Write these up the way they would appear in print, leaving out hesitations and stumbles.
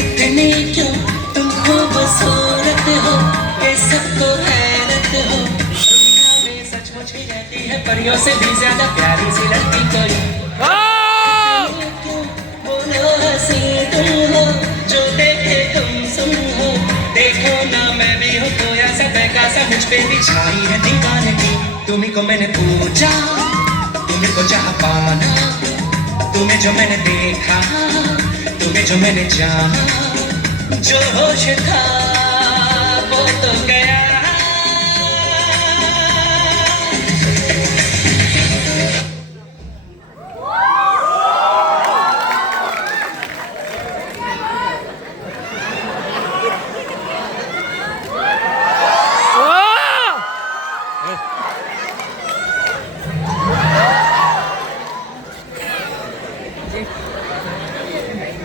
इतने क्यों तुम खूबसूरत हो कि सबको हैरत हो। दुनिया में सचमुच ही रहती है परियों से भी ज्यादा प्यारी सी लड़की कोई। इतने क्यों बोलो हंसी तुम हो जो देखे तुम सुन हो। देखो ना मैं भी हूँ कोया सा बहका सा मुझ पे भी छाई है दीवानगी। तुम्ही को मैंने पूछा तुम्ही को चाह पाना। तुम्हें जो मैंने देखा तुम्हें जो मैंने जाना। जो होश था वो तो गया।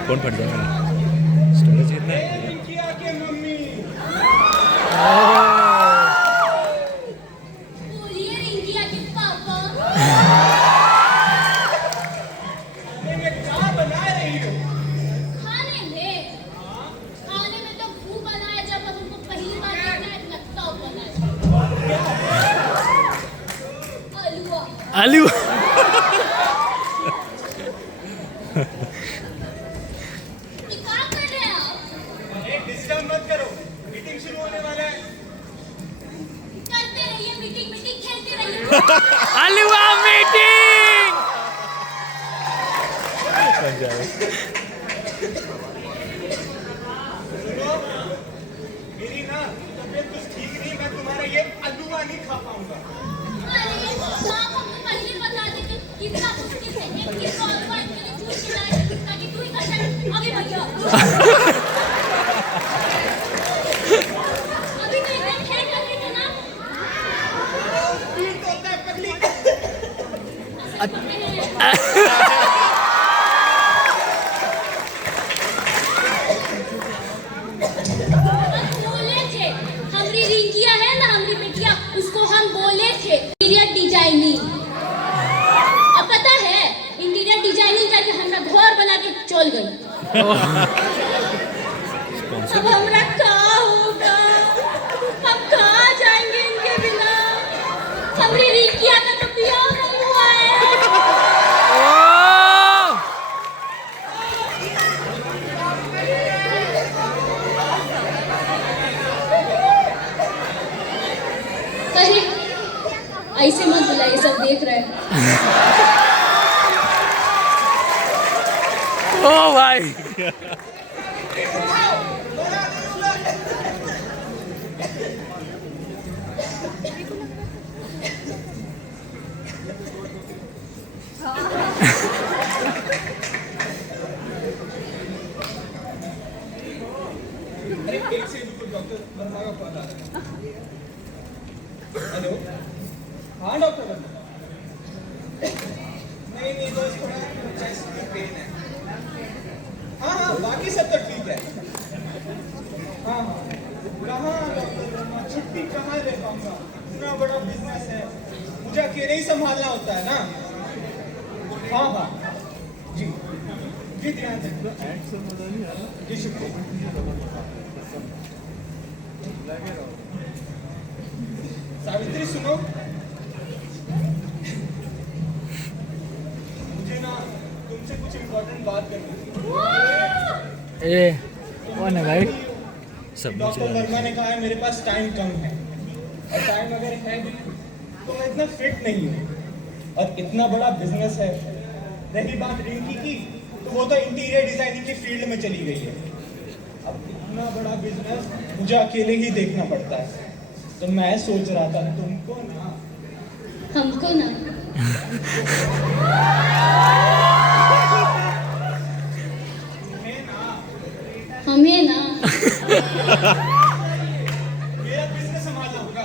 फोन फट जाएगा स्टोरेज कितना है बोलिए रिंकिया के पापा। खाने में तो वो बनाया जब हम उनको पहली बार देखना है लगता हो बनाया। आलूआ। आलू ये क्या कर रहे हैं आप? डिस्टर्ब मत करो मीटिंग शुरू होने वाला है। करते रहिए मीटिंग खेलते रहिए। आलूआ मीटिंग सुनो मेरी ना तबीयत कुछ ठीक नहीं। मैं तुम्हारा ये अलुआ नहीं खा पाऊंगा। अरे ये आप हमको पहले बता देते कितना मुश्किल है। एक ही कॉल पर के लिए जूस खिलाए ताकि तू ही कर सके। आगे भैया अभी तो एकदम खेल कर रहे थे ना। पीठ होता है पगली। ऐसा करते हैं। हम बोले थे हमारी रिंकिया है ना हमारी बेटिया उसको हम बोले थे इंटीरियर डिजाइनिंग। अब पता है इंटीरियर डिजाइनिंग करके हमरा घर बना के चल गई। अब हमरा का होगा। हम कहाँ जाएंगे इनके बिना। हमारी रिंकिया का तो ब्याह नहीं हुआ है। अरे ऐसे मत बुलाइए सब देख रहे हैं। ओ भाई एक से डॉक्टर वर्मा का कॉल आ रहा है। हेलो हाँ डॉक्टर वर्मा। नहीं बस थोड़ा चेस्ट में पेन है। हाँ बाकी सब तो ठीक है। हाँ कहाँ डॉक्टर वर्मा छुट्टी कहाँ ले पाऊंगा। इतना बड़ा बिजनेस है मुझे अकेले ही संभालना होता है ना। हाँ जी जी ध्यान दें जी शुक्रिया। सावित्री सुनो मुझे ना तुमसे कुछ इम्पोर्टेंट बात करनी थी। ए कौन है भाई सब डॉक्टर वर्मा ने कहा है मेरे पास टाइम कम है और टाइम अगर है भी तो मैं इतना फिट नहीं हूँ और इतना बड़ा बिजनेस है। रही बात रिंकी की तो वो तो इंटीरियर डिजाइनिंग की फील्ड में चली गई है। अब इतना बड़ा बिजनेस मुझे अकेले ही देखना पड़ता है। तो मैं सोच रहा था तुमको ना हमको ना हमें ना मेरा बिजनेस संभालना होगा।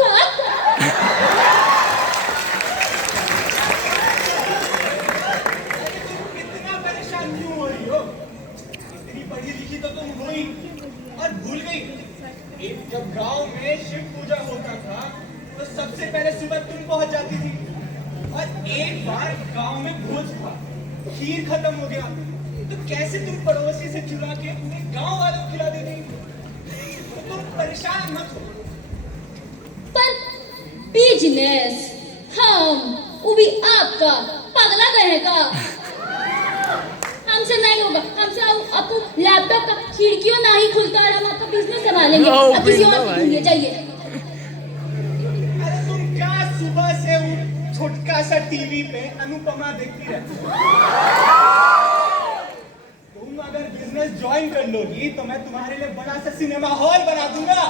का इतना परेशान क्यों हो रही हो। इतनी पढ़ी लिखी तो तुम हो ही और भूल गई एक जब गांव में शिव पूजा होता था तो सबसे पहले सुबह तुम पहुंच जाती थी, और एक बार गांव में भोज था, खीर खत्म हो गया तो कैसे तुम पड़ोसी से चुरा के पूरे गांव वालों को खिला देती। तो तुम परेशान मत हो। पर बिजनेस हम वो भी आपका पगला रहेगा, हमसे नहीं होगा। हमसे आपको लैपटॉप का खिड़कियों नहीं खुलता और हम आपका बिजनेस संभालेंगे। अब किसी और को ढूंढिए, जाइए। अरे तुम क्या सुबह से वो छोटका सा टीवी पे अनुपमा देखती रहती हो? तुम अगर बिजनेस ज्वाइन कर लोगी तो मैं तुम्हारे लिए बड़ा सा सिनेमा हॉल बना दूंगा।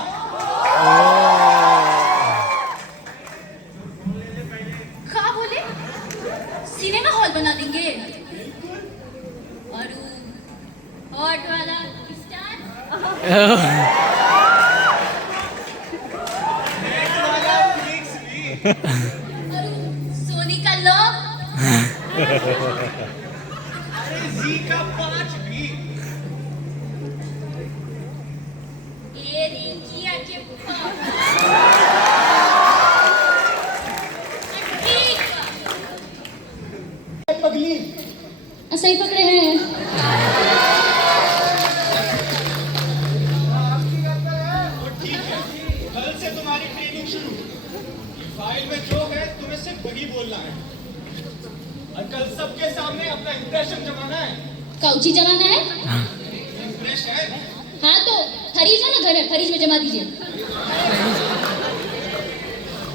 क्या बोले? सिनेमा हॉल बना देंगे और हॉट वाला स्टार नेट वाला फ्लिक्स भी। और सोनी का लोग अरे जी का 5 भी। ये रिंकिया के पगली सही पकड़े हैं। तो ठीक है, कल से तुम्हारी ट्रेनिंग शुरू। फाइल में जो है तुम्हें सिर्फ वही बोलना है, और कल सबके सामने अपना इंप्रेशन जमाना है। कौची जमाना है? इंप्रेशन? हाँ तो फरीज है ना घर में, फरीज में जमा दीजिए।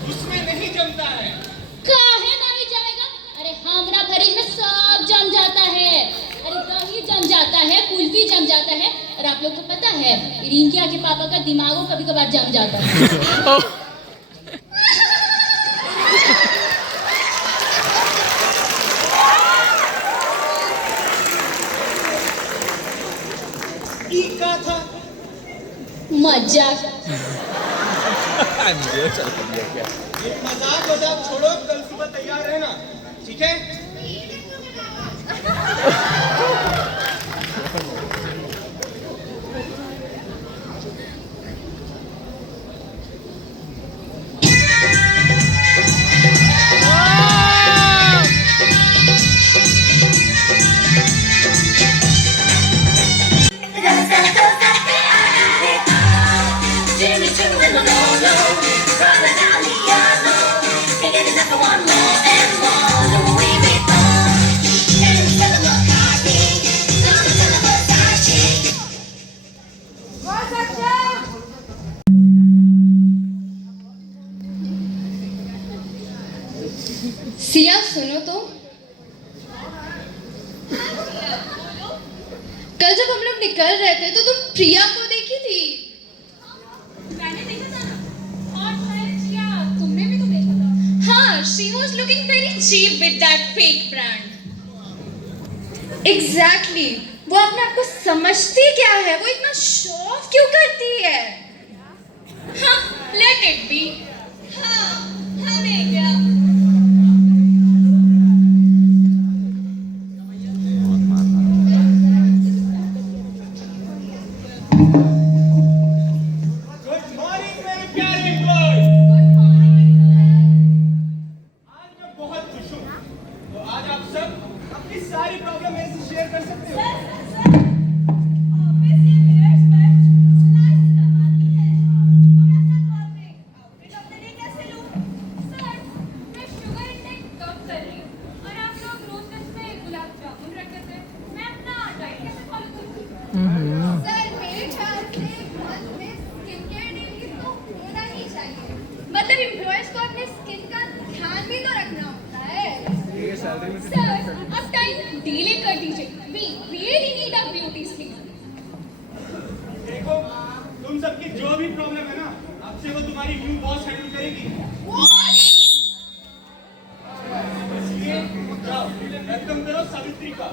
उसमें नहीं जमता है। काहे नहीं जमेगा? अरे हमरा फरीज में सब जम जाता है। अरे दही जम जाता है, कुल्फी जम जाता है, और आप लोग को पता है रिंकिया के पापा का दिमागो कभी कभार जम जाता है। ई का था मजाक। ये मजाक छोड़ो, कल सुबह तैयार रहना, ठीक है? Jimmy Choo and Manolo, Robert Aliano, taking it up for one more and more. Louis Vuitton, and Stella McCartney, Donatella Versace. Siya सुनो तो, कल जब हम लोग निकल रहे थे तो तुम प्रिया को देखी थी। मैंने देखा था ना, और शायद या तुमने भी तो देखा था। हाँ, she was looking very cheap with that fake brand. Exactly. वो अपने आप को समझती क्या है? वो इतना शो ऑफ क्यों करती है? हाँ, let it be. हाँ, हमें क्या? गुड मॉर्निंग मेरे प्यारे एम्प्लॉय। आज मैं बहुत खुश हूँ, तो आज आप सब अपनी सारी प्रॉब्लम मेरे से शेयर कर सकते हो। मतलब एम्प्लॉयज को अपने स्किन का ध्यान भी तो रखना होता है। सर, अब टाइम डिले कर दीजिए। We really need a beauty sleep. देखो, तुम सबकी जो भी प्रॉब्लम है ना, अब से वो तुम्हारी न्यू बॉस हैंडल करेगी। इसलिए जाओ, वेलकम करो सावित्री का।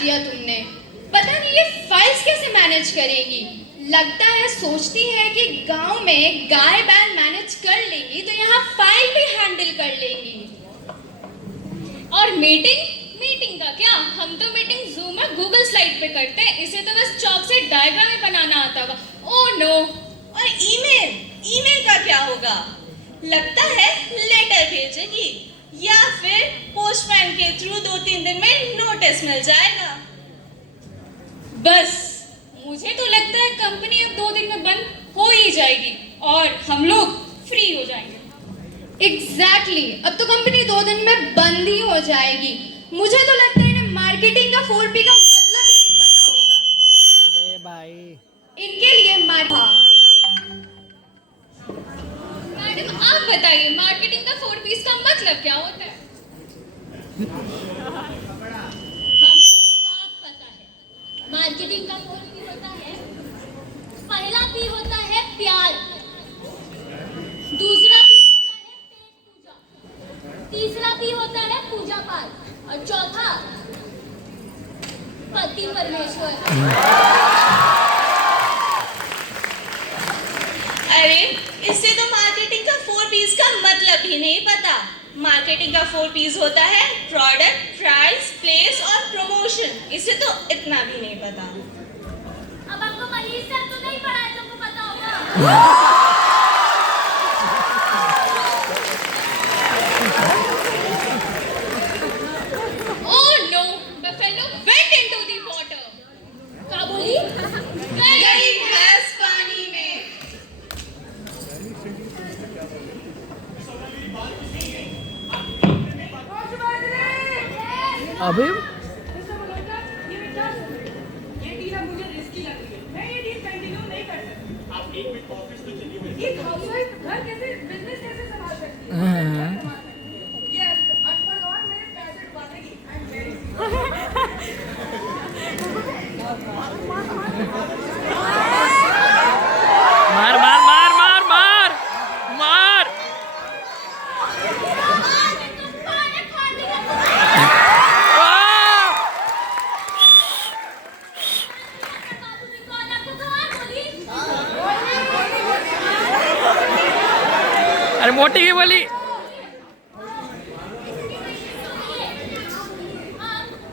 दिया तुमने। पता नहीं ये फाइल्स कैसे मैनेज करेंगी। लगता है सोचती है कि गांव में गाय बैल मैनेज कर लेंगी तो यहाँ फाइल भी हैंडल कर लेंगी। और मीटिंग का क्या? हम तो मीटिंग जूम में गूगल स्लाइड पे करते हैं, इसे तो बस चॉक से डायग्राम ही बनाना आता होगा। Oh no. और ईमेल का क्या होगा? लगता है लेटर भेजेगी या फिर पोस्टमैन के थ्रू 2-3 दिन में नोटिस मिल जाएगा। बस मुझे तो लगता है कंपनी अब 2 दिन में बंद हो ही जाएगी और हम लोग फ्री हो जाएंगे। एग्जैक्टली अब तो कंपनी 2 दिन में बंद ही हो जाएगी। मुझे तो लगता है इन्हें मार्केटिंग का 4P का मतलब ही नहीं पता होगा। अबे भाई इनके लिए मैडम आप बताइए मार्केटिंग का 4Ps का मतलब क्या होता है? हम सब पता है। मार्केटिंग का 4P होता है, पहला P होता है प्यार, दूसरा P होता है पेट पूजा, तीसरा P होता है पूजा पाठ और चौथा पति परमेश्वर। अरे इससे तो मार्केटिंग का 4Ps का मतलब ही नहीं पता। मार्केटिंग का 4Ps होता है प्रोडक्ट, प्राइस, प्लेस और प्रमोशन। इसे तो इतना भी नहीं पता। अब आपको मनीष सर तो नहीं पढ़ा है, तुमको पता होगा। Oh no, buffalo went into the water. क्या बोली? गई भैंस पानी में। अभी मार मार मार मार मार मार वाह! अरे मोटी की बोली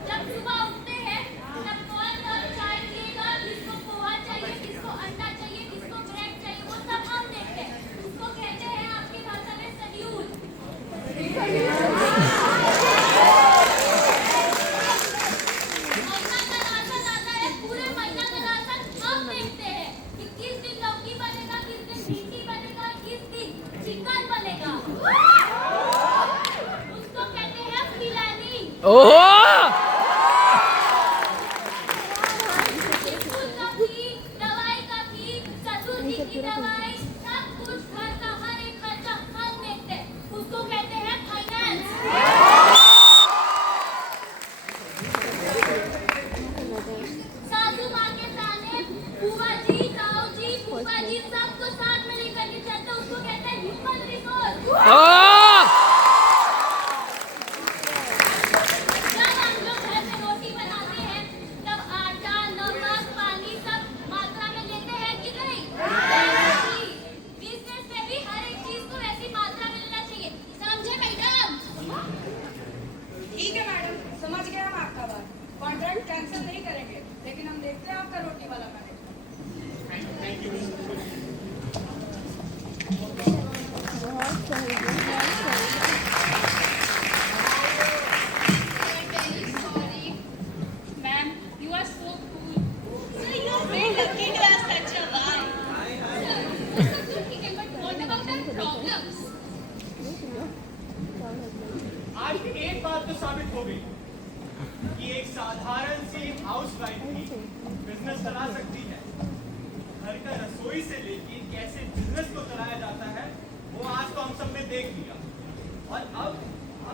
जब सुबह उठते हैं तब कौन चाय पिएगा, किसको पोहा चाहिए, किसको अंडा चाहिए, किसको ब्रेड चाहिए, वो सब हम देखते हैं। उसको कहते हैं आपकी भाषा में शेड्यूल। महीना का राशन आता है, पूरे महीना का राशन हम देखते हैं कि किस दिन लौकी बनेगा, किस दिन भिंडी बनेगा, किस दिन चिकन बनेगा। उसको कहते हैं प्लानिंग। ओहो स्कूल का फी, दवाई का फी, ससुर जी की दवाई, सब कुछ घर का हर एक खर्चा हम देखते हैं। उसको कहते हैं फाइनेंस। सासू माँ के ताने, बुआ जी, ताऊ जी, फूफा जी सबको साथ में लेकर के चलते, उसको कहते हैं ह्यूमन रिसोर्स। ओह! जब हम लोग घर में रोटी बनाते हैं तब आटा, नमक, पानी सब मात्रा में लेते हैं कि नहीं? बिजनेस में भी हर एक चीज को ऐसी मात्रा में लेना चाहिए, समझे मैडम? ठीक है मैडम, समझ गए हम आपका बात। कॉन्ट्रैक्ट कैंसिल नहीं करेंगे, लेकिन हम देखते हैं आपका रोटी वाला management. Ma'am, you are so cool. So you're very lucky to have such a wife. ठीक है, but what about our problems? आज एक बात तो साबित हो गई कि एक साधारण सी हाउसवाइफ भी बिजनेस चला सकती है। घर का रसोई से लेके कैसे बिजनेस को चलाया जाता है वो आज तो हम सब ने देख लिया। और अब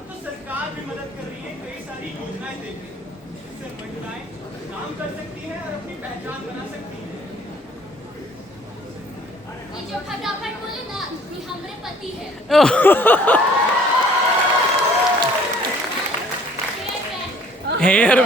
तो सरकार भी मदद कर रही है, कई सारी योजनाएं दे रही है जिससे महिलाएं काम कर सकती हैं और अपनी पहचान बना सकती हैं। ये जो फटाफट बोले ना कि हमारे पति है। हेयर